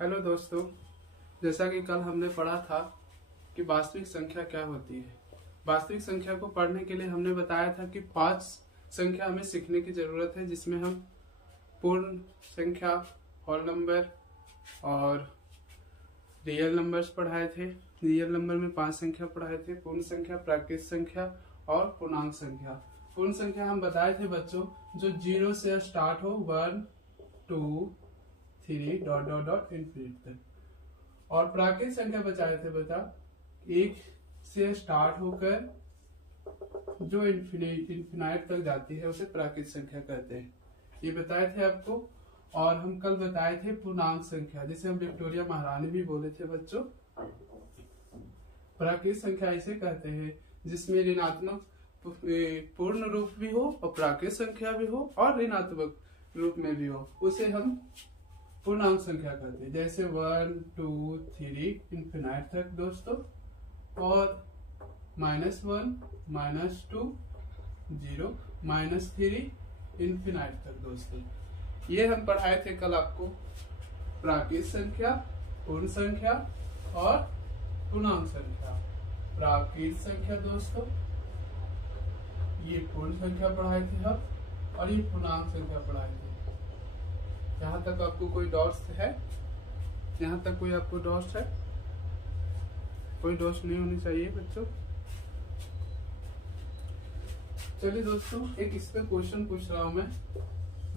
Hello दोस्तों, जैसा कि कल हमने पढ़ा था कि वास्तविक संख्या क्या होती है। वास्तविक संख्या को पढ़ने के लिए हमने बताया था कि 5 संख्या हमें सीखने की जरूरत है, जिसमें हम पूर्ण संख्या, होल नंबर और रियल नंबर्स पढ़ाए थे। रियल नंबर में 5 संख्या पढ़ाए थे: पूर्ण संख्या, प्राकृत संख्या और पूर्णांक संख्या। पूर्ण संख्या हम बताए थे बच्चों, जो 0 से स्टार्ट हो, 1 2 3 डॉट डॉट डॉट इन्फिनिट तक। और प्राकृत संख्या बचाए थे बता, 1 से स्टार्ट होकर जो इन्फिनाइट तक जाती है उसे प्राकृत संख्या कहते हैं। ये बताए थे आपको। और हम कल बताए थे पूर्णांक संख्या, जिसे हम विक्टोरिया महारानी भी बोले थे बच्चों। प्राकृत संख्या इसे कहते हैं जिसमें ऋणात्मक पूर्ण रूप भी हो और प्राकृत संख्या भी हो और ऋणात्मक रूप में भी हो, उसे हम पूर्णांक संख्या कहते हैं। जैसे 1 2 3 इन्फिनाइट तक दोस्तों, और -1 -2 0 -3 इन्फिनाइट तक दोस्तों। ये हम पढ़ाए थे कल आपको, प्राकृत संख्या, पूर्ण संख्या और पूर्णांक संख्या। प्राकृत संख्या दोस्तों, ये पूर्ण संख्या पढ़ाए थे हम, और ये पूर्णांक संख्या पढ़ाए थे। यहाँ तक आपको कोई डाउट्स है? यहाँ तक कोई आपको डाउट्स है? कोई डाउट्स नहीं होनी चाहिए बच्चों। चलिए दोस्तों, एक इस पे क्वेश्चन पूछ रहा हूं मैं।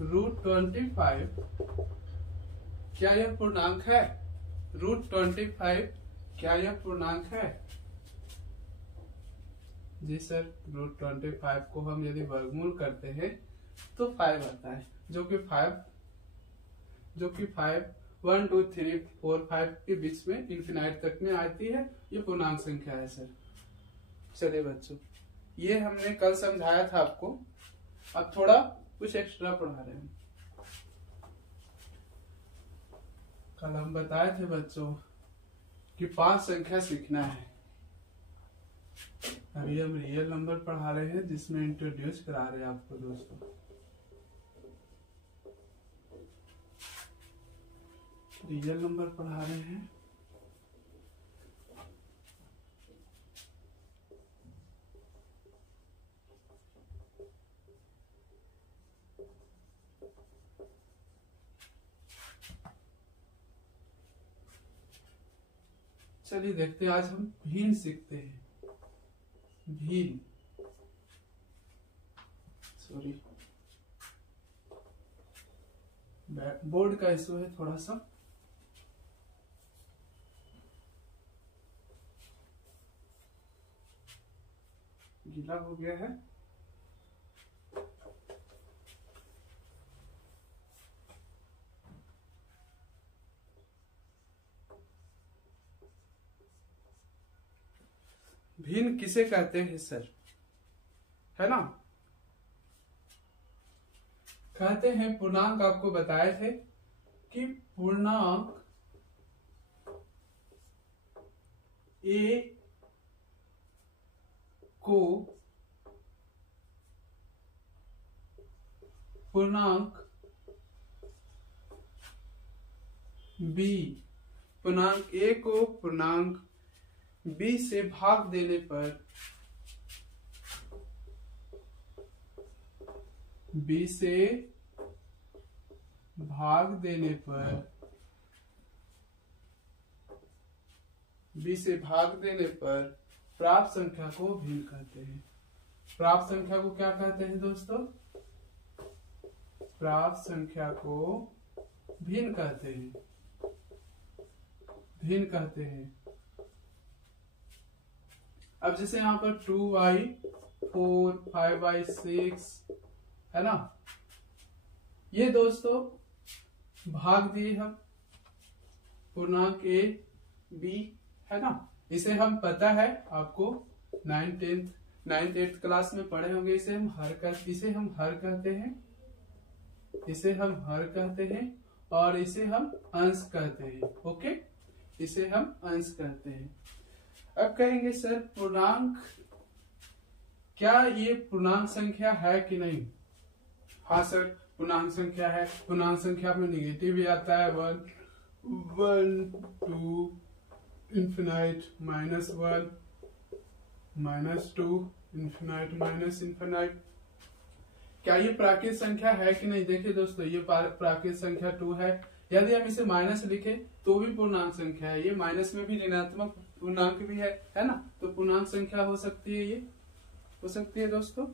√25 क्या यह पूर्णांक है? √25 क्या यह पूर्णांक है? जी सर, √25 को हम यदि वर्गमूल करते हैं तो 5 आता है, जो कि 5 1 2 3 4 5 के बीच में इन्फिनाइट तक में आती है। ये पूर्णांक संख्या है सर। चलिए बच्चों, ये हमने कल समझाया था आपको, अब थोड़ा कुछ एक्स्ट्रा पढ़ा रहे हैं। कल हम बताए थे बच्चों कि 5 संख्या सीखना है। अभी हम रियल नंबर पढ़ा रहे हैं, जिसमें इंट्रोड्यूस करा रहे हैं आपको दोस्तों। रियल नंबर पढ़ा रहे हैं। चलिए देखते हैं, आज हम भिन्न सीखते हैं। भिन्न, सॉरी बोर्ड का इशू है थोड़ा सा। गीला हो गया है। भिन्न किसे कहते हैं सर? है ना, कहते हैं पूर्णांक। आपको बताए थे कि पूर्णांक ए को पूर्णांक बी, पूर्णांक ए को पूर्णांक बी से भाग देने पर, बी से भाग देने पर, बी से भाग देने पर प्राप्त संख्या को भिन्न कहते हैं। प्राप्त संख्या को क्या कहते हैं दोस्तों? प्राप्त संख्या को भिन्न कहते हैं। भिन्न कहते हैं। अब जैसे यहाँ पर 2y 4 5y 6 है ना, ये दोस्तों भाग दिए हम पूर्णांक ए बी, है ना। इसे हम पता है आपको, 9th 8th क्लास में पढ़े होंगे। इसे हम हर कहते हैं, इसे हम हर कहते हैं, और इसे हम अंश कहते हैं। ओके, इसे हम अंश कहते हैं। अब कहेंगे सर पूर्णांक, क्या ये पूर्णांक संख्या है कि नहीं? हाँ सर, पूर्णांक संख्या है। पूर्णांक संख्या में निगेटिव भी आता है, 1 1 2 इन्फिनाइट -1 -2 इन्फिनाइट माइनस इन्फिनाइट। क्या ये प्राकृत संख्या है कि नहीं? देखिए दोस्तों, ये प्राकृत संख्या 2 है। यदि हम इसे माइनस लिखे तो भी पूर्णांक संख्या है। ये माइनस में भी ऋणात्मक पूर्णांक भी है ना, तो पूर्णांक संख्या हो सकती है, ये हो सकती है दोस्तों।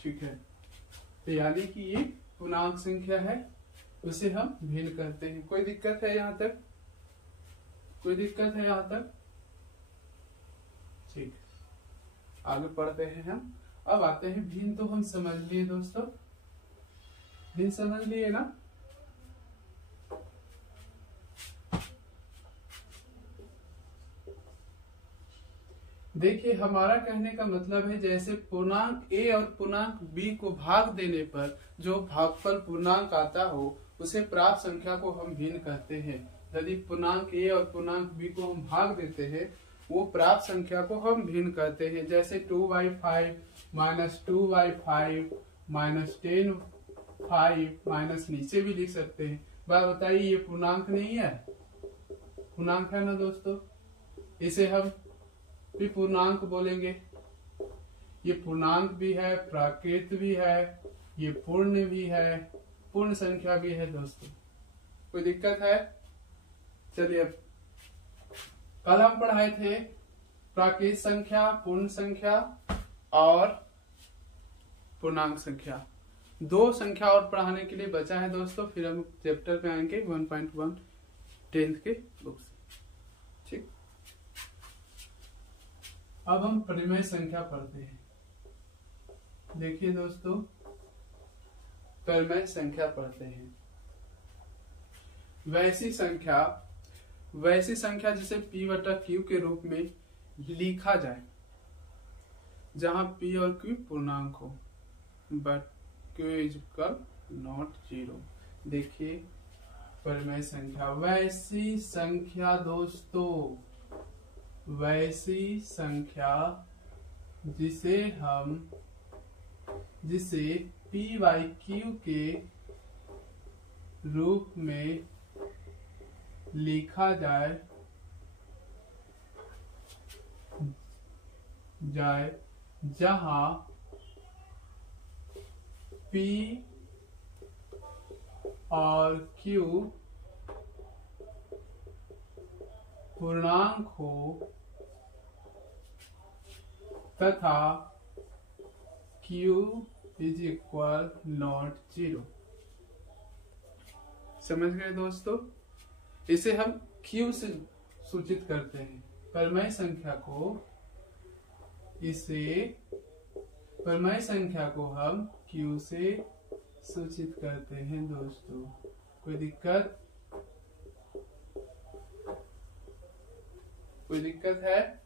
ठीक है, तो यानी कि ये पूर्णांक संख्या है, उसे हम भिन्न कहते हैं। कोई दिक्कत है यहाँ तक? कोई दिक्कत है यहाँ तक? ठीक, आगे पढ़ते हैं हम। अब आते हैं भिन्न। तो हम समझ लिए दोस्तों, भिन्न समझ लिए ना। देखिए, हमारा कहने का मतलब है जैसे पूर्णांक a और पूर्णांक b को भाग देने पर जो भागफल पूर्णांक आता हो उसे प्राप्त संख्या को हम भिन्न कहते हैं। यदि पूर्णांक a और पूर्णांक b को हम भाग देते हैं, वो प्राप्त संख्या को हम भिन्न कहते हैं। जैसे 2/5 -2/5 -10/5 माइनस नीचे भी लिख सकते हैं। बात बताइए, ये पूर्णांक नहीं है? पूर्णांक है ना दोस्तों। इसे हम भी पूर्णांक बोलेंगे। ये पूर्णांक भी है, प्राकृत भी है, ये पूर्ण भी है, पूर्ण संख्या भी है दोस्तों। कोई दिक्कत है? चलिए, अब कल हम पढ़ाए थे प्राकृत संख्या, पूर्ण संख्या और पूर्णांक संख्या। 2 संख्या और पढ़ाने के लिए बचा है दोस्तों, फिर हम चैप्टर पे आएंगे 1.1 10th के बुक से। ठीक, अब हम परिमेय संख्या पढ़ते हैं। देखिए दोस्तों, परिमेय संख्या पढ़ते हैं। वैसी संख्या जिसे p/q के रूप में लिखा जाए जहां p और q पूर्णांक हो, but q is equal not 0। देखिए, परिमेय संख्या, वैसी संख्या दोस्तों, वैसी संख्या जिसे p/q के रूप में लिखा जाए जहां p और q पूर्णांक हो तथा q इज इक्वल नॉट 0। समझ गए दोस्तों? इसे हम q से सूचित करते हैं। परिमेय संख्या को हम q से सूचित करते हैं दोस्तों। कोई दिक्कत? कोई दिक्कत है?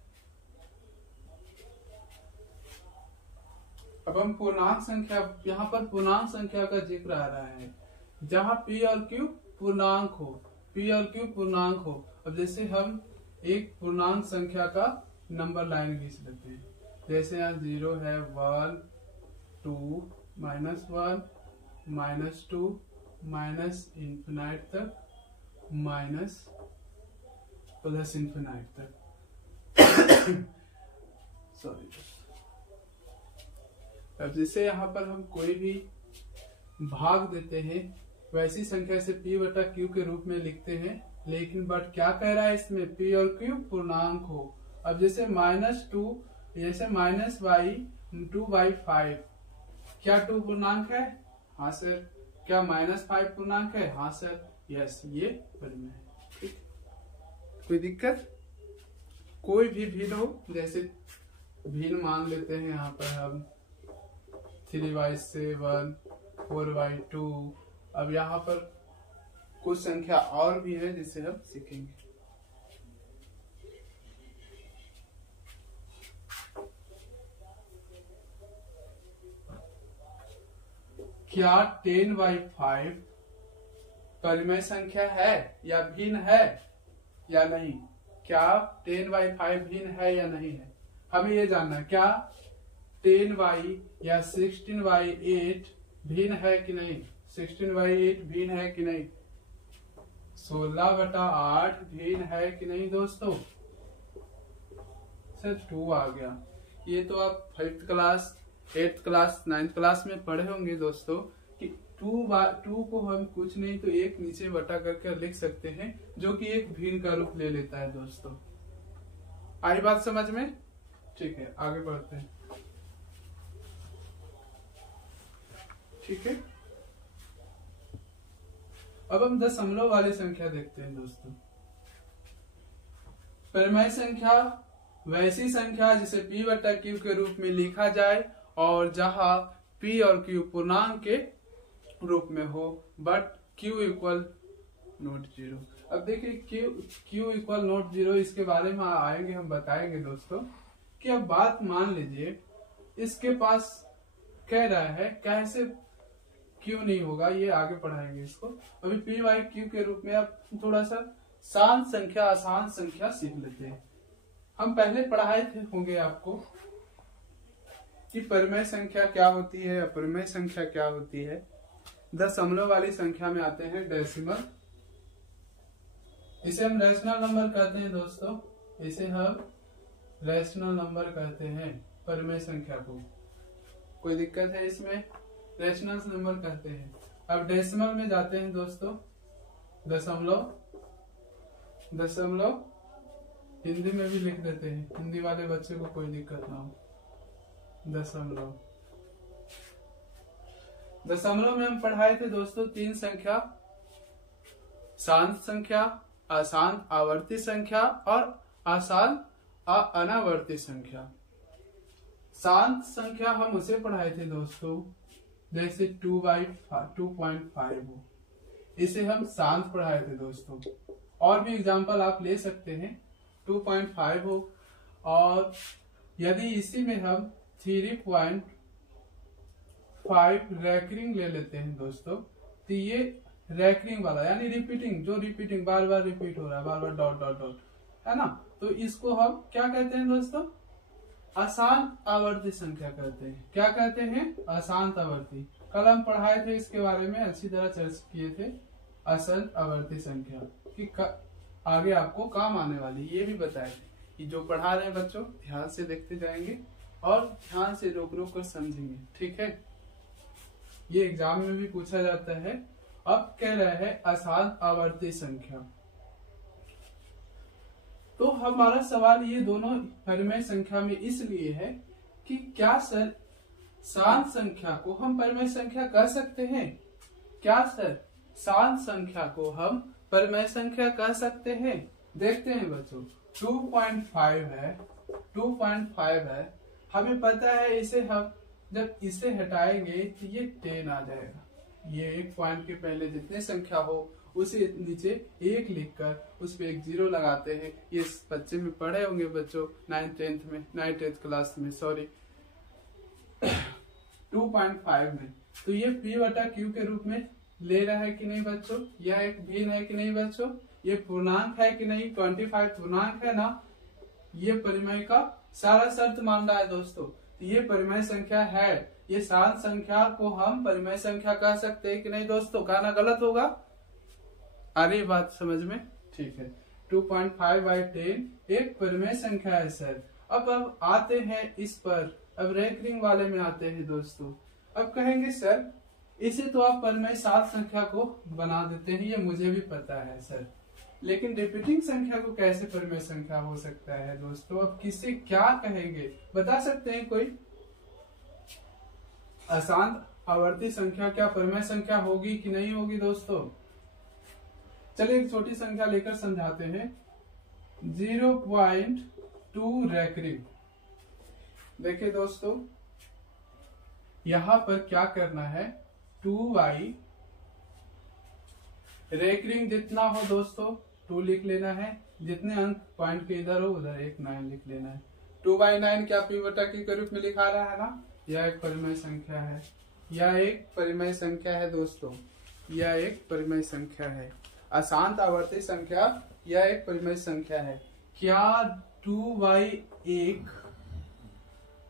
अब हम पूर्णांक संख्या, यहाँ पर पूर्णांक संख्या का जिक्र आ रहा है जहां p और q पूर्णांक हो, p और q पूर्णांक हो। अब जैसे हम एक पूर्णांक संख्या का नंबर लाइन खींच लेते हैं। जैसे यहाँ 0 है, 1 2 -1 -2 माइनस इन्फिनाइट तक, माइनस प्लस इन्फिनाइट तक। सॉरी। अब जैसे यहाँ पर हम कोई भी भाग देते हैं, वैसी संख्या से p/q के रूप में लिखते हैं, लेकिन बट क्या कह रहा है इसमें? p और q पूर्णांक हो। अब जैसे -2, जैसे -2/5, क्या 2 पूर्णांक है? हाँ सर। क्या -5 पूर्णांक है? हाँ सर। यस, ये परिमेय है। ठीक, कोई दिक्कत? कोई भी भिन्न हो, जैसे भिन्न मान लेते हैं यहाँ पर हम 3/7, 4/2। अब यहाँ पर कुछ संख्या और भी है जिसे हम सीखेंगे। क्या 10/5 परिमेय संख्या है या भिन्न है या नहीं? क्या 10/5 भिन्न है या नहीं है? हमें ये जानना है, क्या 10y या 16/8 भिन्न है कि नहीं? 16/8 भिन्न है कि नहीं? 16/8 भिन्न है कि नहीं दोस्तों? सर 2 आ गया। ये तो आप 5th class, 8th class, 9th class में पढ़े होंगे दोस्तों कि 2 को हम कुछ नहीं तो 1 नीचे बटा करके लिख सकते हैं, जो कि एक भिन्न का रूप ले लेता है दोस्तों। आई बात समझ में? ठीक है, आगे बढ़ते हैं। ठीक है, अब हम दशमलव वाली संख्या देखते हैं दोस्तों। परिमेय संख्या वैसी संख्या जिसे p/q के रूप में लिखा जाए और जहां p और q पूर्णांक के रूप में हो, बट q इक्वल नॉट 0। अब देखिए q इक्वल नॉट 0, इसके बारे में आएंगे, हम बताएंगे दोस्तों कि अब बात मान लीजिए इसके पास कह रहा है कैसे क्यों नहीं होगा, ये आगे पढ़ाएंगे इसको। अभी p/q के रूप में आप थोड़ा सा शांत संख्या, आसान संख्या सीख लेते हैं। हम पहले पढ़ाए थे होंगे आपको कि परिमेय संख्या क्या होती है, अपरिमेय संख्या क्या होती है। दशमलव वाली संख्या में आते हैं डेसिमल, इसे हम रैशनल नंबर कहते हैं दोस्तों, इसे हम रैशनल नंबर कहते हैं परिमेय संख्या को। कोई दिक्कत है इसमें? रैशनल नंबर कहते हैं। अब डेसिमल में जाते हैं दोस्तों, दशमलव हिंदी में भी लिख देते हैं, हिंदी वाले बच्चे को कोई दिक्कत ना हो। दशमलव में हम पढ़ाए थे दोस्तों 3 संख्या, शांत संख्या, अशांत आवर्ती संख्या और आसान अनावर्ती संख्या। शांत संख्या हम उसे पढ़ाए थे दोस्तों जैसे 2/2.5 हो, इसे हम शांत पढ़ाए थे दोस्तों। और भी एग्जांपल आप ले सकते हैं, 2.5 हो, और यदि इसी में हम 3.5 रैकरिंग ले लेते हैं दोस्तों, तो ये रैकरिंग वाला यानी रिपीटिंग, जो रिपीटिंग बार बार रिपीट हो रहा है, बार बार डॉट डॉट डॉट, है ना, तो इसको हम क्या कहते हैं दोस्तों? अशांत आवर्ती संख्या कहते हैं। क्या कहते हैं? अशांत आवर्ती। कल हम पढ़ाए थे इसके बारे में, अच्छी तरह चर्चा किए थे अशांत आवर्ती संख्या कि आगे आपको काम आने वाली, ये भी बताए थे कि जो पढ़ा रहे हैं बच्चों ध्यान से देखते जाएंगे और ध्यान से रोक रोक कर समझेंगे। ठीक है, ये एग्जाम में भी पूछा जाता है। अब कह रहे हैं अशांत आवर्ती संख्या, तो हमारा सवाल ये दोनों परिमेय संख्या में इसलिए है कि क्या सर शांत संख्या को हम परिमेय संख्या कह सकते हैं? क्या सर शांत संख्या को हम परिमेय संख्या कह सकते हैं? देखते हैं बच्चों, 2.5 है, हमें पता है इसे हम जब इसे हटाएंगे तो ये 10 आ जाएगा। ये एक पॉइंट के पहले जितने संख्या हो उसे नीचे 1 लिखकर उस पे एक 0 लगाते हैं। ये बच्चे में पढ़े होंगे बच्चों 9th 8th क्लास में, सॉरी 2.5 में। तो ये p/q के रूप में ले रहा है कि नहीं बच्चों? यह एक भिन्न है कि नहीं बच्चों? ये पूर्णांक है कि नहीं? 25 पूर्णांक है ना? ये परिमेय का सारा शर्त मान रहा है दोस्तों। तो ये परिमेय संख्या है। ये शांत संख्या को हम परिमेय संख्या कह सकते हैं कि नहीं दोस्तों? कहना गलत होगा? आ रही बात समझ में? ठीक है, 2.5/10 एक परिमेय संख्या है सर। अब आते हैं इस पर, अब रैकरिंग वाले में आते हैं दोस्तों। अब कहेंगे सर इसे तो आप परिमेय शांत संख्या को बना देते हैं, ये मुझे भी पता है सर, लेकिन रिपीटिंग संख्या को कैसे परिमेय संख्या हो सकता है दोस्तों? अब किसे क्या कहेंगे, बता सकते हैं कोई? अशांत आवर्ती संख्या क्या परिमेय संख्या होगी कि नहीं होगी दोस्तों? चलिए एक छोटी संख्या लेकर समझाते हैं। 0.2 रैकरिंग। देखिए दोस्तों, यहां पर क्या करना है, 2y रैकरिंग जितना हो दोस्तों 2 लिख लेना है, जितने अंक पॉइंट के इधर हो उधर एक 9 लिख लेना है। 2/9 क्या p/q के रूप में लिखा रहा है ना? यह एक परिमेय संख्या है, यह एक परिमेय संख्या है दोस्तों, यह एक परिमेय संख्या है। अशांत आवर्ती संख्या यह एक परिमेय संख्या है। क्या 2/1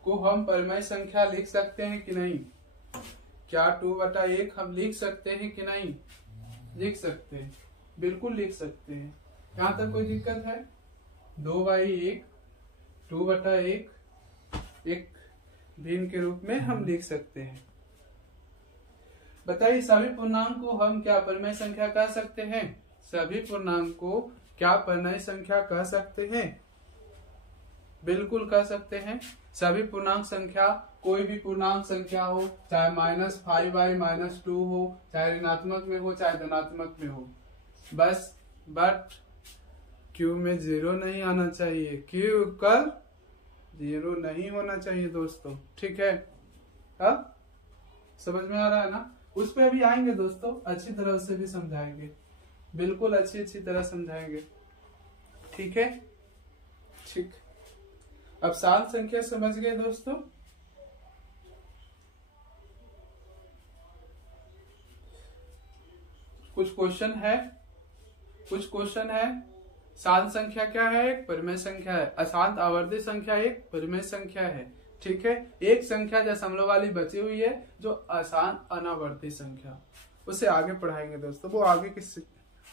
को हम परिमेय संख्या लिख सकते हैं कि नहीं? क्या 2/1 हम लिख सकते हैं कि नहीं? लिख सकते हैं। बिल्कुल लिख सकते हैं। यहाँ तक कोई दिक्कत है? 2/1 2/1 एक भिन्न के रूप में हम लिख सकते हैं। बताइए सभी पूर्णांक को हम क्या परिमेय संख्या कह सकते हैं? सभी पूर्णांक को क्या परिमेय संख्या कह सकते हैं? बिल्कुल कह सकते हैं। सभी पूर्णांक संख्या, कोई भी पूर्णांक संख्या हो, चाहे -5/-2 हो, चाहे ऋणात्मक में हो चाहे धनात्मक में हो, बस बट क्यू में 0 नहीं आना चाहिए। क्यू इक्वल 0 नहीं होना चाहिए दोस्तों, ठीक है? अब समझ में आ रहा है ना? उस पर अभी आएंगे दोस्तों, अच्छी तरह से भी समझाएंगे, बिल्कुल अच्छी तरह समझाएंगे, ठीक है? ठीक। अब सात संख्या समझ गए दोस्तों? कुछ क्वेश्चन है। सात संख्या क्या है? एक परिमेय संख्या है। अशांत आवर्ती संख्या एक परिमेय संख्या है, ठीक है? एक संख्या दशमलव वाली बची हुई है जो अशांत अनावर्ती संख्या, उसे आगे पढ़ाएंगे दोस्तों। वो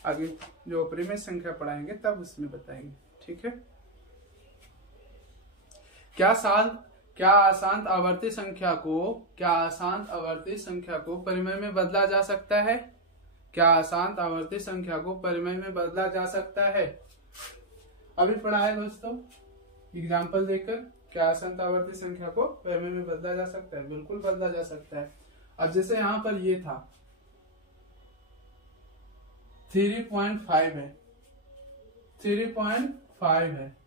आगे जो परिमेय संख्या पढ़ाएंगे तब उसमें बताएंगे, ठीक है? क्या अशांत आवर्ती संख्या को परिमेय में बदला जा सकता है? क्या अशांत आवर्ती संख्या को परिमेय में बदला जा सकता है? अभी पढ़ा है दोस्तों एग्जाम्पल देकर। क्या अशांत आवर्ती संख्या को परिमेय में बदला जा सकता है? बिल्कुल बदला जा सकता है। अब जैसे यहाँ पर ये था 3.5 है, 3.5 है।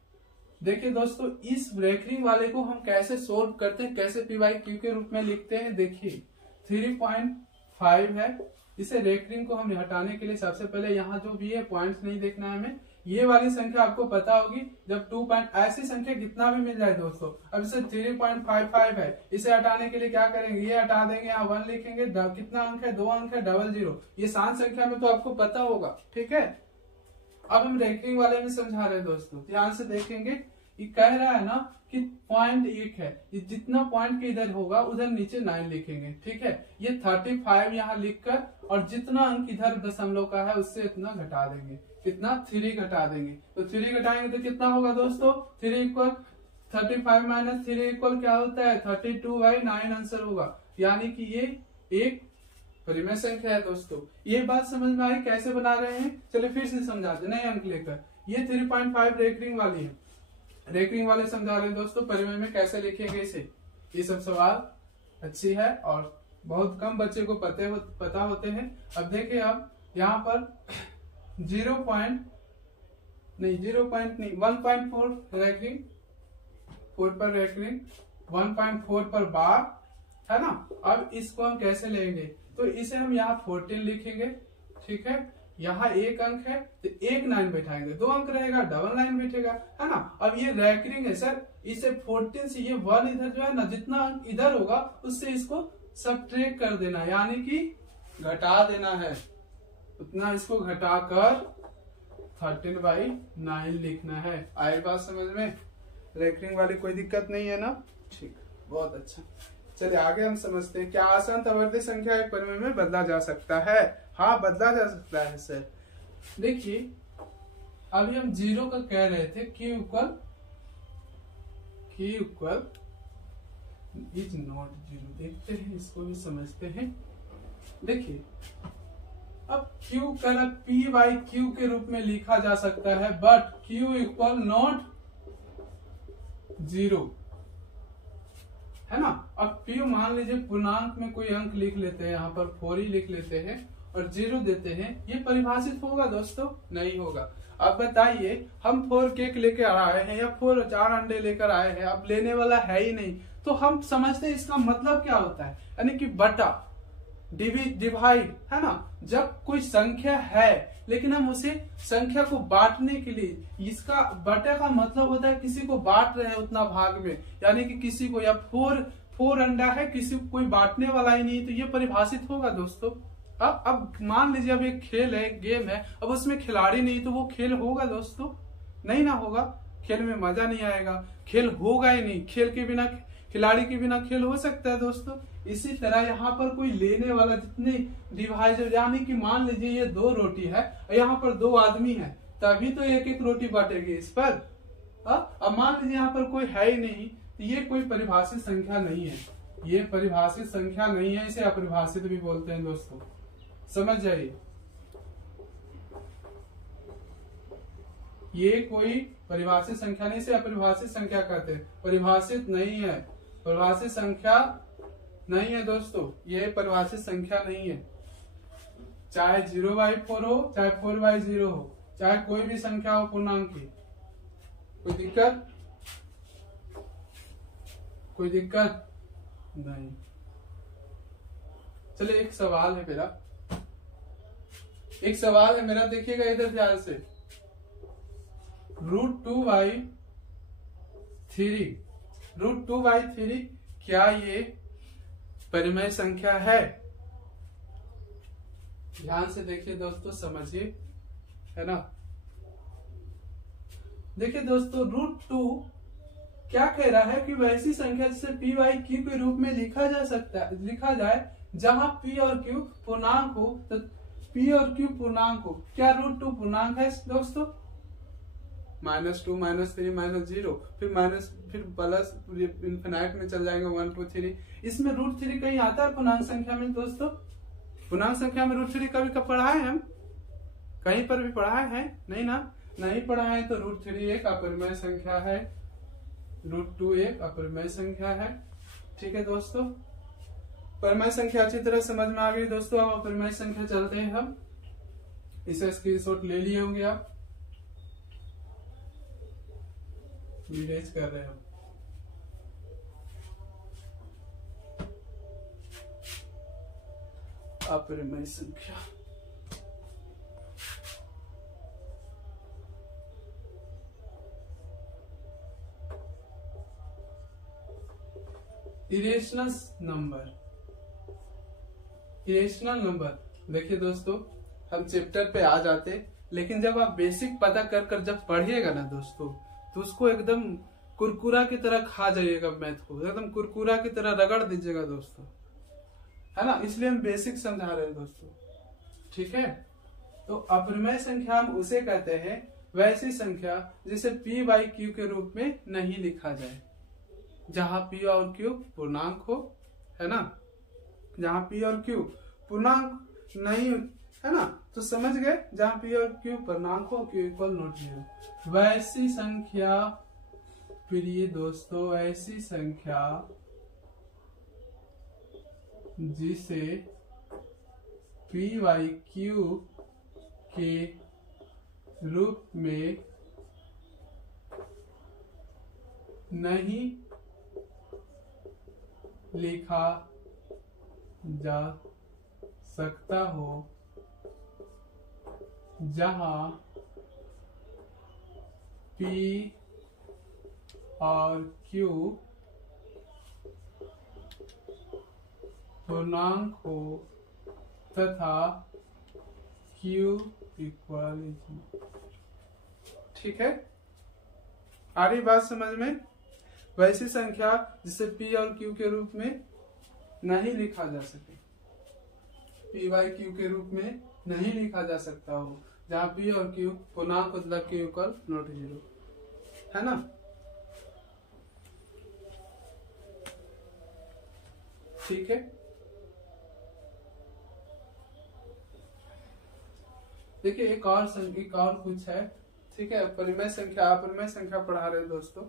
देखिए दोस्तों, इस रेकरिंग वाले को हम कैसे सोल्व करते हैं, कैसे p/q के रूप में लिखते हैं? देखिए 3.5 है, इसे रेकरिंग को हम हटाने के लिए सबसे पहले यहाँ जो भी है पॉइंट्स नहीं देखना है हमें। ये वाली संख्या आपको पता होगी, जब 2 ऐसी संख्या कितना भी मिल जाए दोस्तों। अब इसे 3.55 है, इसे हटाने के लिए क्या करेंगे? ये हटा देंगे, यहाँ 1 लिखेंगे, कितना अंक है? 2 अंक है, 00। ये सात संख्या में तो आपको पता होगा, ठीक है? अब हम रेकरिंग वाले में समझा रहे हैं दोस्तों, ध्यान से देखेंगे। ये कह रहा है ना कि पॉइंट 1 है, जितना पॉइंट के इधर होगा उधर नीचे 9 लिखेंगे, ठीक है? ये 35 यहाँ लिखकर और जितना अंक इधर दशमलव का है उससे इतना घटा देंगे। कितना? 3 घटा देंगे। तो 3 घटाएंगे तो कितना होगा दोस्तों? 3 इक्वल 35 माइनस 3 इक्वल क्या होता है? 32/9 आंसर होगा। यानी कि ये एक परिमेय संख्या है दोस्तों। ये बात समझ में आई कैसे बना रहे हैं? चलिए फिर से समझाते नए अंक लेकर। ये 3.5 रेकरिंग वाली है, रेकरिंग वाले समझा रहे हैं दोस्तों परिमेय में कैसे लिखेंगे इसे। ये सब सवाल अच्छी है और बहुत कम बच्चे को पता होते हैं। अब देखिए, अब यहाँ पर 1.4 रेकरिंग, 4 पर रेकरिंग, 1.4 पर बार, है ना? अब इसको हम कैसे लेंगे? तो इसे हम यहाँ 14 लिखेंगे, ठीक है? यहाँ 1 अंक है तो 1 9 बैठाएंगे, 2 अंक रहेगा, डबल 9 बैठेगा, है ना? अब ये रेकरिंग है सर, इसे 14 से ये 1 इधर जो है ना, जितना अंक इधर होगा उससे इसको सबट्रैक्ट कर देना, यानी कि घटा देना है। उतना इसको घटाकर 13/9 लिखना है। आई बात समझ में? रेकरिंग वाली कोई दिक्कत नहीं है ना? ठीक, बहुत अच्छा। चलिए आगे हम समझते हैं। क्या अशांत आवर्ती संख्या एक परिमेय में बदला जा सकता है? हाँ, बदला जा सकता है सर। देखिए अभी हम 0 का कह रहे थे, Q इक्वल इज नॉट 0। देखते हैं, इसको भी समझते हैं। देखिए अब Q का p/q के रूप में लिखा जा सकता है, बट Q इक्वल नॉट 0, है ना? अब Q मान लीजिए पूर्णांक में कोई अंक लिख लेते हैं, यहाँ पर 4 ही लिख लेते हैं और 0 देते हैं। ये परिभाषित होगा दोस्तों? नहीं होगा। अब बताइए, हम 4 केक लेकर आए हैं या 4 अंडे लेकर आए हैं, अब लेने वाला है ही नहीं, तो हम समझते हैं इसका मतलब क्या होता है, यानी कि बटा, डिवाइड, है ना? जब कोई संख्या है लेकिन हम उसे संख्या को बांटने के लिए, इसका बटा का मतलब होता है किसी को बांट रहे हैं उतना भाग में, यानी कि किसी को, या 4 अंडा है, किसी को कोई बांटने वाला ही नहीं, तो ये परिभाषित होगा दोस्तों। अब मान लीजिए अब एक खेल है, गेम है, अब उसमें खिलाड़ी नहीं, तो वो खेल होगा दोस्तों? नहीं ना होगा। खेल में मजा नहीं आएगा, खेल होगा ही नहीं। खेल के बिना खिलाड़ी के बिना खेल हो सकता है दोस्तों। इसी तरह यहाँ पर कोई लेने वाला जितने डिवाइजर, यानी कि मान लीजिए ये 2 रोटी है और यहाँ पर 2 आदमी है, तभी तो एक एक रोटी बांटेगी इस पर। अब मान लीजिए यहाँ पर कोई है ही नहीं, तो ये कोई परिभाषित संख्या नहीं है, ये परिभाषित संख्या नहीं है, इसे अपरिभाषित भी बोलते हैं दोस्तों, समझ जाइए। ये कोई परिभाषित संख्या नहीं, इसे अपरिभाषित संख्या कहते हैं। परिभाषित नहीं है, परिभाषित संख्या नहीं है दोस्तों, ये परिभाषित संख्या नहीं है। चाहे 0/4 हो, चाहे 4/0 हो, चाहे कोई भी संख्या हो पूर्णांक की, कोई दिक्कत? कोई दिक्कत नहीं। चलिए एक सवाल है मेरा, देखिएगा इधर ध्यान से। √2/3 क्या ये परिमेय संख्या है? ध्यान से देखिए दोस्तों, समझिए, है ना। देखिए दोस्तों, √2 क्या कह रहा है कि वैसी संख्या जिसे p/q के रूप में लिखा जाए जहां p और q पूर्णांक हो, तो p और q पूर्णांक हो। क्या √2 पूर्णांक है दोस्तों? -2, -3, -0, फिर प्लस इन्फिनाइट में चल जाएंगे 1, 2, 3। इसमें √3 कहीं आता है पूर्णांक संख्या में दोस्तों? पूर्णांक संख्या में √3 कभी कब पढ़ा है हम? कहीं पर भी पढ़ा है? नहीं ना, नहीं पढ़ा है। तो √3 एक अपरिमेय संख्या है, √2 एक अपरिमेय संख्या है। ठीक है दोस्तों, परिमेय संख्या अच्छी तरह समझ में आ गई दोस्तों। अब अपरिमेय संख्या चलते हैं हम, इसे स्क्रीनशॉट ले लिए होंगे आप, इरेज कर रहे हो। अपरिमेय संख्या, इरेशनल नंबर। देखिए दोस्तों, हम चैप्टर पे आ जाते, लेकिन जब आप बेसिक पता कर जब पढ़िएगा ना दोस्तों, तो उसको एकदम कुरकुरा की तरह खा जाइएगा, मैथ को एकदम कुरकुरा की तरह रगड़ दीजिएगा दोस्तों, है ना। इसलिए हम बेसिक समझा रहे हैं दोस्तों, ठीक है। तो अपरिमेय संख्या हम उसे कहते हैं वैसी संख्या जिसे p/q के रूप में नहीं लिखा जाए, जहां p और q पूर्णांक हो, है ना। जहां p और q पूर्णांक नहीं है ना, तो समझ गए, जहां p और q पूर्णांक हो, q = 0, वैसी संख्या, प्रिय दोस्तों, ऐसी संख्या जिसे p/q के रूप में नहीं लिखा जा सकता हो, जहां p और q पूर्णांक हो तथा q = ठीक है। आ रही बात समझ में? वैसी संख्या जिसे p और q के रूप में नहीं लिखा जा सके, p/q के रूप में नहीं लिखा जा सकता हो, जहां p और q पूर्णांक मतलब q = 0, है ना। ठीक है। देखिए एक और कुछ है, ठीक है। परिमेय संख्या, अपरिमेय संख्या पढ़ा रहे दोस्तों,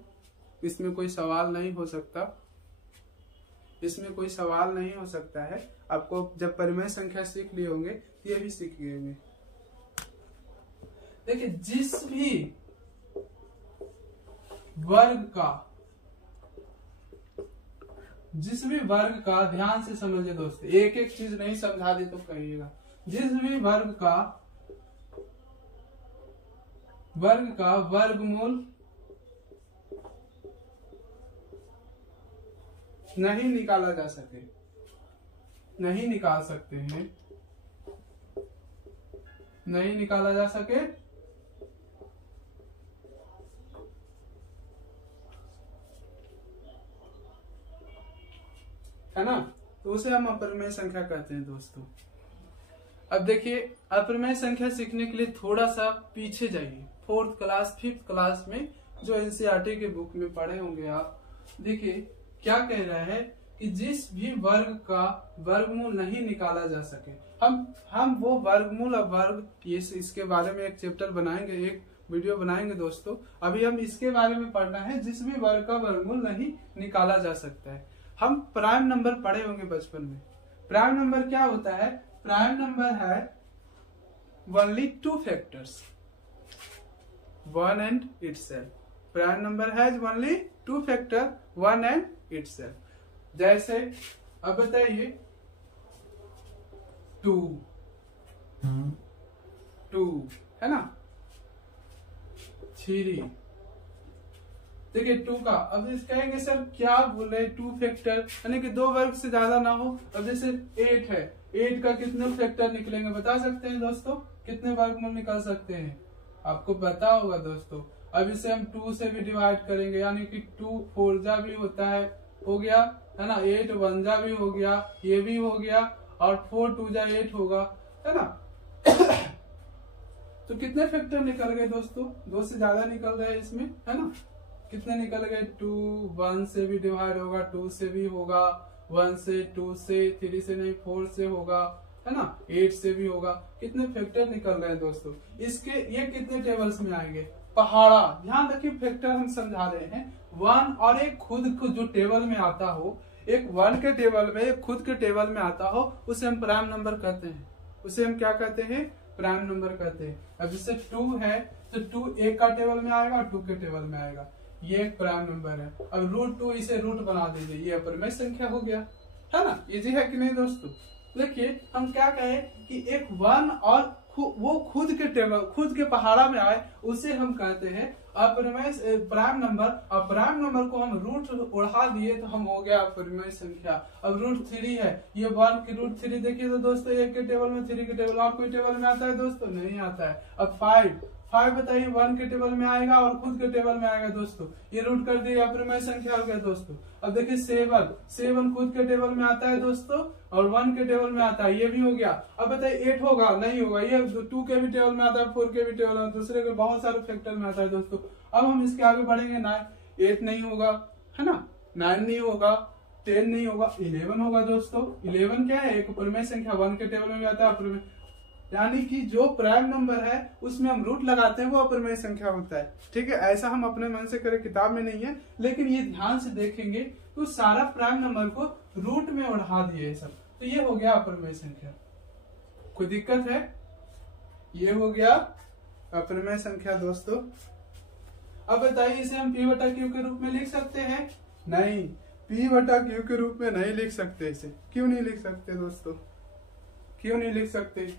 इसमें कोई सवाल नहीं हो सकता, इसमें कोई सवाल नहीं हो सकता है। आपको जब परिमेय संख्या सीख लिए होंगे तो ये भी सीख गए होंगे। देखिए जिस भी वर्ग का ध्यान से समझिए दोस्तों, एक एक चीज नहीं समझा दी तो कहिएगा। जिस भी वर्ग का वर्गमूल नहीं निकाला जा सके, नहीं निकाल सकते हैं, नहीं निकाला जा सके, है ना, तो उसे हम अपरिमेय संख्या कहते हैं दोस्तों। अब देखिए अपरिमेय संख्या सीखने के लिए थोड़ा सा पीछे जाइए, 4th क्लास 5th क्लास में जो एनसीईआरटी के बुक में पढ़े होंगे आप। देखिए क्या कह रहा है कि जिस भी वर्ग का वर्गमूल नहीं निकाला जा सके, हम वो वर्गमूल और वर्ग, ये इसके बारे में एक चैप्टर बनाएंगे, एक वीडियो बनाएंगे दोस्तों। अभी हम इसके बारे में पढ़ना है जिस भी वर्ग का वर्गमूल नहीं निकाला जा सकता है। हम प्राइम नंबर पढ़े होंगे बचपन में। प्राइम नंबर क्या होता है? प्राइम नंबर है only 2 factors, 1 and itself। Prime number has only 2 factor, 1 and itself। जैसे अब बताइए 2 है ना, 3। देखिए 2 का अब इस कहेंगे सर क्या बोल रहे 2 फैक्टर, यानी कि 2 वर्ग से ज्यादा ना हो। अब जैसे 8 है, 8 का कितने फैक्टर निकलेंगे बता सकते हैं दोस्तों? कितने वर्गमूल निकाल सकते हैं? आपको पता होगा दोस्तों। अब इसे हम 2 से भी डिवाइड करेंगे, यानी कि 2 4 जा भी होता है, हो गया है ना, 8 1 जा भी हो गया, ये भी हो गया, और 4 2 जा 8 होगा, है ना। तो कितने फैक्टर निकल गए दोस्तों? 2 से ज्यादा निकल गए इसमें, है ना। कितने निकल गए? 2 1 से भी डिवाइड होगा, 2 से भी होगा, 1 से, 2 से, 3 से नहीं 4 से होगा, है ना, 8 से भी होगा। कितने फैक्टर निकल रहे हैं दोस्तों? इसके ये कितने टेबल्स में आएंगे? पहाड़ा। ध्यान रखिए फैक्टर हम समझा रहे हैं। 1 और एक खुद जो टेबल में आता हो, एक 1 के टेबल में, एक खुद के टेबल में आता हो, उसे हम प्राइम नंबर कहते हैं। उसे हम क्या कहते हैं? प्राइम नंबर कहते हैं। अब जैसे 2 है तो 2 एक का टेबल में आएगा और 2 के टेबल में आएगा, ये एक प्राइम नंबर है। अब √2 इसे रूट बना दीजिए, ये अपरिमेय संख्या हो गया, है ना। इजी है कि नहीं दोस्तों? देखिए हम क्या कहें कि एक 1 और वो खुद के टेबल, खुद के पहाड़ा में आए, उसे हम कहते हैं अपरिमेय प्राइम नंबर। और प्राइम नंबर को हम रूट उड़ा दिए तो हम हो गया अपरिमेय संख्या। अब √3 है, ये 1 की √3 देखिए तो दोस्तों 1 के टेबल में, 3 के टेबल, और कोई टेबल में आता है दोस्तों? नहीं आता है। अब 5 बताइए 1 के टेबल में आएगा और खुद के टेबल में आएगा दोस्तों, ये रूट कर दिए, अपरिमेय संख्या हो गया दोस्तों। अब देखिए 7 खुद के टेबल में आता है दोस्तों और 1 के टेबल में आता है, ये भी हो गया। अब बताइए 8 होगा? नहीं होगा, ये 2 के भी टेबल में आता है, 4 के भी टेबल में, दूसरे के बहुत सारे फैक्टर में आता है दोस्तों। अब हम इसके आगे बढ़ेंगे, 8 नहीं होगा, है ना, 9 नहीं होगा, 10 नहीं होगा, 11 होगा दोस्तों। 11 क्या है? एक अपरिमेय संख्या, 1 के टेबल में भी आता है अपरिमेय, यानी कि जो प्राइम नंबर है उसमें हम रूट लगाते हैं वो अपरिमेय संख्या होता है। ठीक है, ऐसा हम अपने मन से करें, किताब में नहीं है, लेकिन ये ध्यान से देखेंगे तो सारा प्राइम नंबर को रूट में उड़ा दिए सब, तो ये हो गया अपरिमेय संख्या। कोई दिक्कत है? ये हो गया अपरिमेय संख्या दोस्तों। अब बताइए इसे हम P/Q के रूप में लिख सकते हैं? नहीं, P/Q के रूप में नहीं लिख सकते इसे। क्यों नहीं लिख सकते दोस्तों? क्यों नहीं लिख सकते?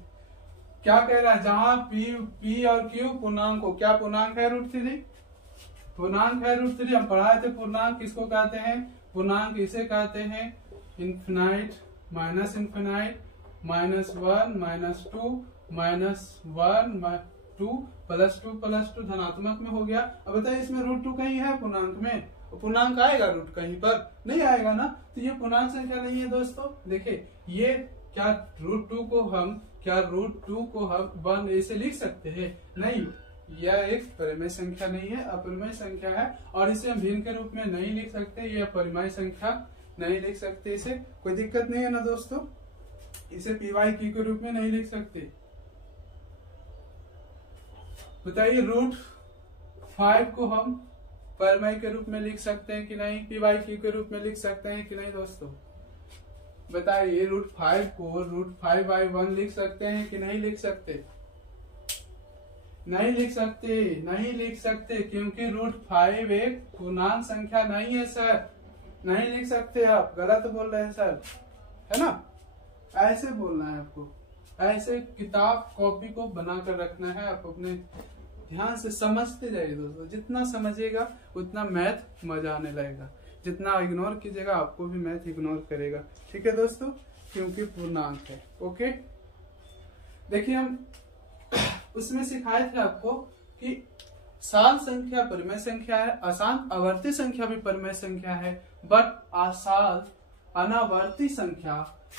क्या कह रहा है? जहां P और Q पूर्णांक हो, क्या पूर्णांक है? √3 पूर्णांक है। √3 हम पढ़ाए थे। पूर्णांक किसको कहते हैं? पूर्णांक इसे कहते हैं इन्फिनाइट, माइनस इन्फिनाइट, -1 -2 -1 2 +2 धनात्मक में हो गया। अब बताइए इसमें √2 कहीं है पूर्णांक में? पूर्णांक आएगा रूट कहीं पर? नहीं आएगा ना, तो ये पूर्णांक संख्या नहीं है दोस्तों। देखिए ये क्या √2 को हम 1 ऐसे लिख सकते हैं? नहीं, यह एक परिमेय संख्या नहीं है, अपरिमेय संख्या है, और इसे हम भिन्न के रूप में नहीं लिख सकते, यह परिमेय संख्या नहीं लिख सकते। इसे कोई दिक्कत नहीं है ना दोस्तों? इसे P/Q के रूप में नहीं लिख सकते। बताइए √5 को हम परिमेय के रूप में लिख सकते हैं कि नहीं? P/Q के रूप में लिख सकते हैं कि नहीं दोस्तों? बताइए √5 को √5/1 लिख सकते हैं कि नहीं लिख सकते? नहीं लिख सकते, नहीं लिख सकते, क्योंकि √5 एक पूर्णांक संख्या नहीं है सर। नहीं लिख सकते, आप गलत बोल रहे हैं सर, है ना। ऐसे बोलना है आपको, ऐसे किताब कॉपी को बनाकर रखना है। आप अपने ध्यान से समझते जाइए दोस्तों, जितना समझिएगा उतना मैथ मजा आने लगेगा, जितना इग्नोर कीजिएगा आपको भी मैथ इग्नोर करेगा। ठीक है दोस्तों, क्योंकि पूर्णांक है। ओके, देखिए हम उसमें सिखाए थे आपको कि शांत संख्या परिमेय संख्या है, अशांत आवर्ती संख्या भी परिमेय संख्या है, बट अनावर्ती संख्या,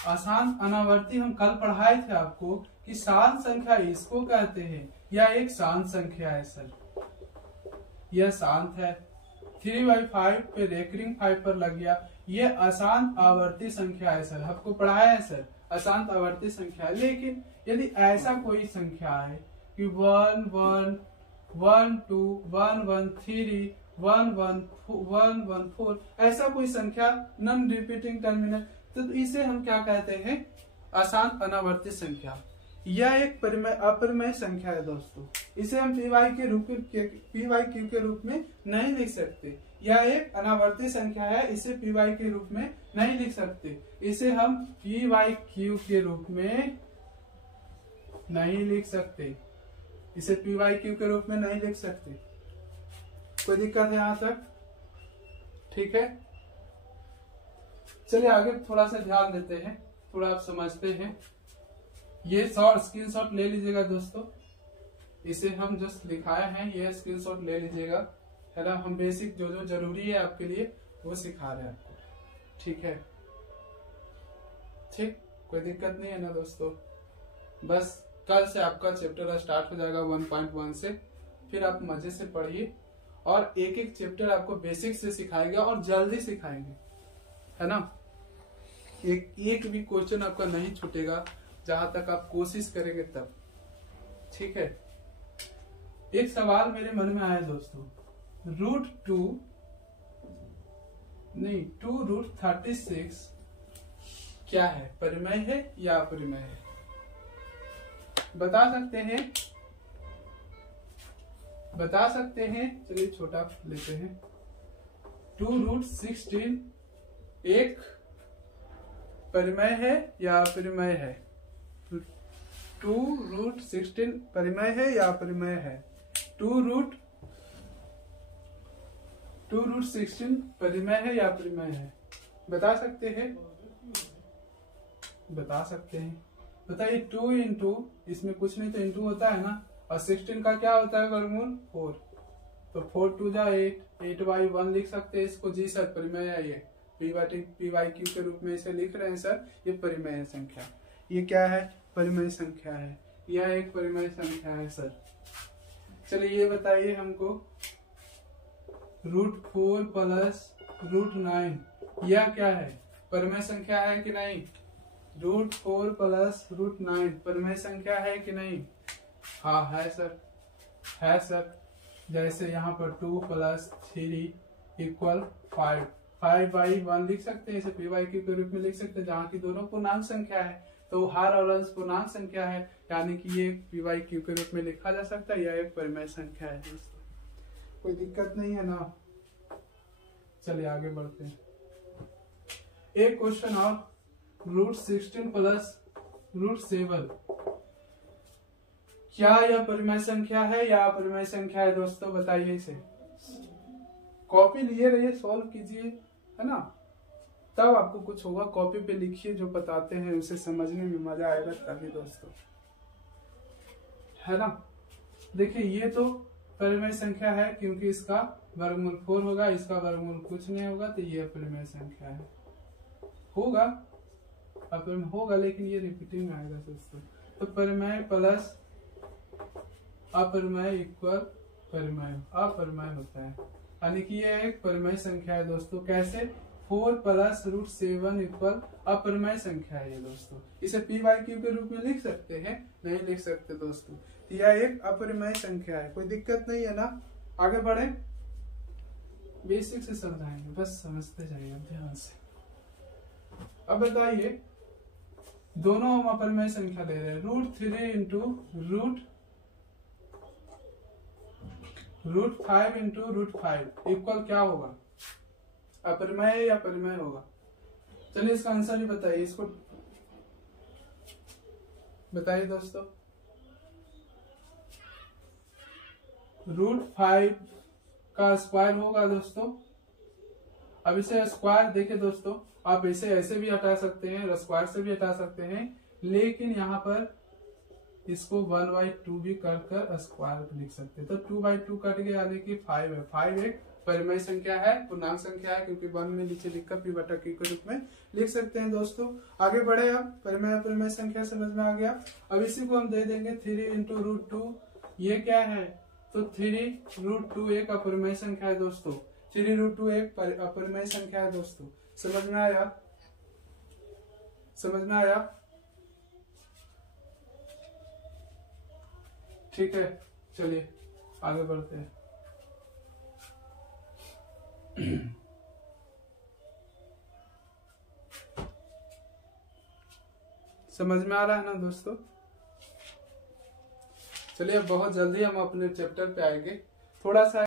अशांत अनावर्ती हम कल पढ़ाए थे आपको कि शांत संख्या इसको कहते हैं, या एक शांत संख्या है सर, यह शांत है। 3/5 पे रेकरिंग 5 पर लग गया, ये अशांत आवर्ती संख्या है सर, आपको पढ़ाया है सर, अशांत आवर्ती संख्या है। लेकिन यदि ऐसा कोई संख्या है कि 1 1 1 2 1 1 3 1 1 1 1 4, ऐसा कोई संख्या नॉन रिपीटिंग टर्मिनल, तो इसे हम क्या कहते हैं? अशांत अनावर्ती संख्या। यह एक अपरिमेय संख्या है दोस्तों, इसे हम PYQ के रूप में नहीं लिख सकते। यह एक अनावर्ती संख्या है, इसे PY के रूप में नहीं लिख सकते, इसे हम PYQ के रूप में नहीं लिख सकते, इसे PYQ के रूप में नहीं लिख सकते। कोई दिक्कत है यहां तक? ठीक है, चलिए आगे थोड़ा सा ध्यान देते हैं, थोड़ा आप समझते हैं। ये स्क्रीनशॉट ले लीजिएगा दोस्तों, इसे हम जस्ट दिखाए हैं, ये स्क्रीनशॉट ले लीजिएगा, है ना। हम बेसिक जो जो जरूरी है आपके लिए वो सिखा रहे हैं आपको, ठीक है। ठीक, कोई दिक्कत नहीं है ना दोस्तों। बस कल से आपका चैप्टर स्टार्ट हो जाएगा 1.1 से, फिर आप मजे से पढ़िए और एक एक चैप्टर आपको बेसिक से सिखाएगा और जल्दी सिखाएंगे, है ना। एक भी क्वेश्चन आपका नहीं छूटेगा जहां तक आप कोशिश करेंगे तब, ठीक है। एक सवाल मेरे मन में आया दोस्तों, √2√36 क्या है? परिमेय है या अपरिमेय है? बता सकते हैं? बता सकते हैं? चलिए छोटा लेते हैं। 2√16 एक परिमेय है या अपरिमेय है? 2√16 परिमेय है या अपरिमेय है? 2√16 परिमेय है या अपरिमेय है? बता सकते हैं? बता सकते हैं, बताइए। 2 इंटू, इसमें कुछ नहीं तो इंटू होता है ना, और 16 का क्या होता है वर्गमूल? 4, तो 4 2 जा 8, 8/1 लिख सकते हैं इसको। जी सर, परिमेय है ये, PYQ के रूप में इसे लिख रहे हैं सर, ये परिमेय है संख्या। ये क्या है? परिमेय संख्या है, यह एक परिमेय संख्या है सर। चलिए ये बताइए हमको, √4 प्लस √9 यह क्या है? परिमेय संख्या है कि नहीं? √4 प्लस √9 परिमेय संख्या है कि नहीं? हाँ है सर, है सर। जैसे यहाँ पर 2 + 3 = 5, 5/1 लिख सकते हैं, इसे PYQ के रूप में लिख सकते हैं, जहाँ की दोनों पूर्णांक संख्या है, तो हर और अंश पूर्णांक संख्या है, यानी कि ये PYQ के रूप में लिखा जा सकता है, यह एक परिमेय संख्या है दोस्तों। कोई दिक्कत नहीं है ना। चलिए आगे बढ़ते हैं। एक क्वेश्चन और, √16 प्लस √7 क्या यह परिमेय संख्या है या अपरिमेय संख्या है दोस्तों? बताइए इसे। कॉपी लिए रहिए, सॉल्व कीजिए, है ना, तब आपको कुछ होगा। कॉपी पे लिखिए, जो बताते हैं उसे समझने में मजा आएगा तभी दोस्तों, है ना। देखिए ये तो परिमेय संख्या है, क्योंकि इसका वर्गमूल 4 होगा, इसका वर्गमूल कुछ नहीं होगा, तो ये परिमेय संख्या है। होगा अपरिमेय होगा, लेकिन ये रिपीटिंग आएगा दोस्तों। तो परिमेय प्लस अपरिमेय इक्वल परिमेय, अपरिमेय होता है, यानी कि ये एक परिमेय संख्या है दोस्तों। कैसे? 4 + √7 इक्वल अपरिमेय संख्या है ये दोस्तों। इसे PYQ के रूप में लिख सकते हैं? नहीं लिख सकते दोस्तों, यह एक अपरिमेय संख्या है। कोई दिक्कत नहीं है ना। आगे बढ़े, बेसिक से समझाएंगे, बस समझते जाइए ध्यान से। अब बताइए, दोनों हम अपरिमेय संख्या ले रहे हैं। √3 इंटू √5 इंटू √5 इक्वल क्या होगा? अपरिमेय या परिमेय होगा? चलिए इसका आंसर ही बताइए, इसको बताइए दोस्तों। √5 का स्क्वायर होगा दोस्तों। अब इसे स्क्वायर देखिए दोस्तों, आप इसे ऐसे भी हटा सकते हैं, स्क्वायर से भी हटा सकते हैं, लेकिन यहाँ पर इसको 1/2 भी कर स्क्वायर लिख सकते हैं। तो 2/2 कट गया, यानी कि 5 है, 5 एक परिमेय संख्या है, पूर्णांक संख्या है, क्योंकि वन में नीचे लिखकर p बटा q के रूप में लिख सकते हैं दोस्तों। आगे बढ़े, अब परिमेय अपरिमेय संख्या समझ में आ गया। अब इसी को हम दे देंगे 3 इंटू रूट टू। ये क्या है? तो 3 रूट टू एक अपरिमेय संख्या है दोस्तों। 3 रूट टू एक अपरिमेय संख्या है दोस्तों। समझ में आया? समझ में आया? ठीक है, चलिए आगे बढ़ते हैं। समझ में आ रहा है ना दोस्तों? चलिए अब बहुत जल्दी हम अपने चैप्टर पे आएंगे। थोड़ा सा